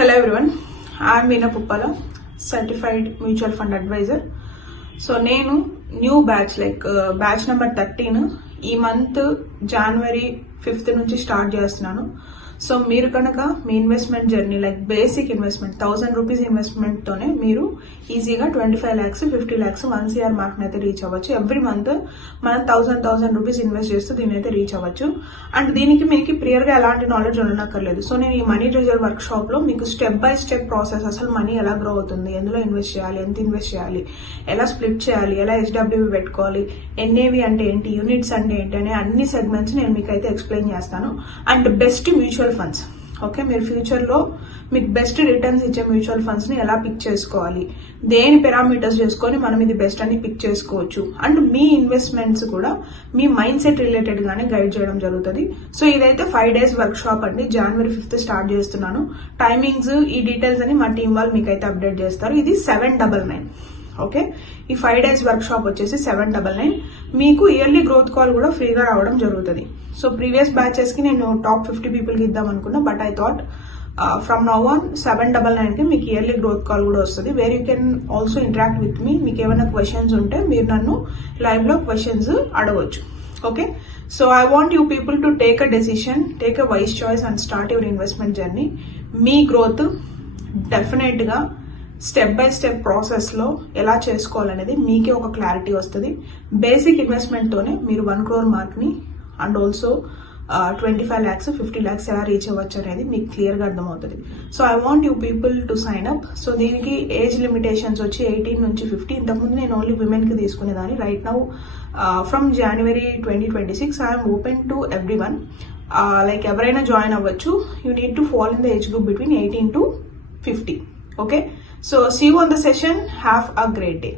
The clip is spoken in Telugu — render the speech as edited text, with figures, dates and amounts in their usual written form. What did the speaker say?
Hello everyone, I am Veena Puppala, certified mutual fund advisor. So నేను న్యూ బ్యాచ్ బ్యాచ్ నెంబర్ 13 ఈ మంత్ జనవరి 5th నుంచి స్టార్ట్ చేస్తున్నాను. సో మీరు కనుక మీ investment journey basic investment 1000 rupees investment తోనే మీరు ఈజీగా 25 lakhs 50 lakhs 1 CR మార్క్ అయితే రీచ్ అవ్వచ్చు. ఎవ్రీ మంత్ మనం 1000 రూపీస్ ఇన్వెస్ట్ చేస్తూ దీని అయితే రీచ్ అవ్వచ్చు. అండ్ దీనికి మీకు ప్రియర్ గా ఎలాంటి నాలెడ్జ్ ఉండనక్కర్లేదు. సో నేను ఈ మనీ ట్రెజర్ వర్క్ షాప్ లో మీకు స్టెప్ బై స్టెప్ ప్రాసెస్, అసలు మనీ ఎలా గ్రో అవుతుంది, ఎందులో ఇన్వెస్ట్ చేయాలి, ఎంత ఇన్వెస్ట్ చేయాలి, ఎలా స్ప్లిట్ చేయాలి, ఎలా HWB పెట్టుకోవాలి, NAV అంటే ఏంటి, యూనిట్స్ అంటే ఏంటి అనే అన్ని సెగ్మెంట్స్ నేను మీకు అయితే ఎక్స్ప్లెయిన్ చేస్తాను. And best mutual funds, okay, మీరు ఫ్యూచర్ లో మీకు బెస్ట్ రిటర్న్స్ ఇచ్చే మ్యూచువల్ ఫండ్స్ ని ఎలా పిక్ చేసుకోవాలి, దేని పారామీటర్స్ చేసుకొని మనం ఇది బెస్ట్ అని పిక్ చేసుకోవచ్చు. అండ్ మీ ఇన్వెస్ట్మెంట్స్ కూడా మీ మైండ్ సెట్ రిలేటెడ్ గానే గైడ్ చేయడం జరుగుతుంది. సో ఇదైతే 5 days వర్క్ షాప్ అండి. జనవరి 5th స్టార్ట్ చేస్తున్నాను. టైమింగ్స్, ఈ డీటెయిల్స్ అని మా టీం వాళ్ళు మీకు అయితే అప్డేట్ చేస్తారు. ఇది 799. ఓకే, ఈ 5 days వర్క్ షాప్ వచ్చేసి 799. మీకు ఇయర్లీ గ్రోత్ కాల్ కూడా ఫ్రీగా రావడం జరుగుతుంది. సో ప్రీవియస్ బ్యాచెస్ కి నేను టాప్ 50 people కి ఇద్దాం అనుకున్నా, but I thought from now on 799 కి మీకు ఇయర్లీ గ్రోత్ కాల్ కూడా వస్తుంది. Where you can also interact with me. మీకు ఏమైనా క్వశ్చన్స్ ఉంటే మీరు నన్ను లైవ్ లో క్వశ్చన్స్ అడగవచ్చు. Okay, so I want you people to take a decision, take a wise choice and start your investment journey. మీ గ్రోత్ డెఫినెట్ గా స్టెప్ బై స్టెప్ ప్రాసెస్ లో ఎలా చేసుకోవాలనేది మీకే ఒక క్లారిటీ వస్తుంది. బేసిక్ ఇన్వెస్ట్మెంట్ తోనే మీరు 1 crore మార్క్ ని అండ్ ఆల్సో 25 lakhs 50 lakhs ఎలా రీచ్ అవ్వచ్చు అనేది మీకు క్లియర్ గా అర్థమవుతుంది. So I want you people to sign up. So దీనికి ఏజ్ లిమిటేషన్స్ వచ్చి 18 నుంచి 50. ఇంతకుముందు నేను ఓన్లీ విమెన్ కి తీసుకునేదాన్ని. Right now from January 2026 I'm open to everyone. ఎవరైనా జాయిన్ అవ్వచ్చు. You need to fall in the age group between 18 to 50. Okay, so see you on the session. Have a great day.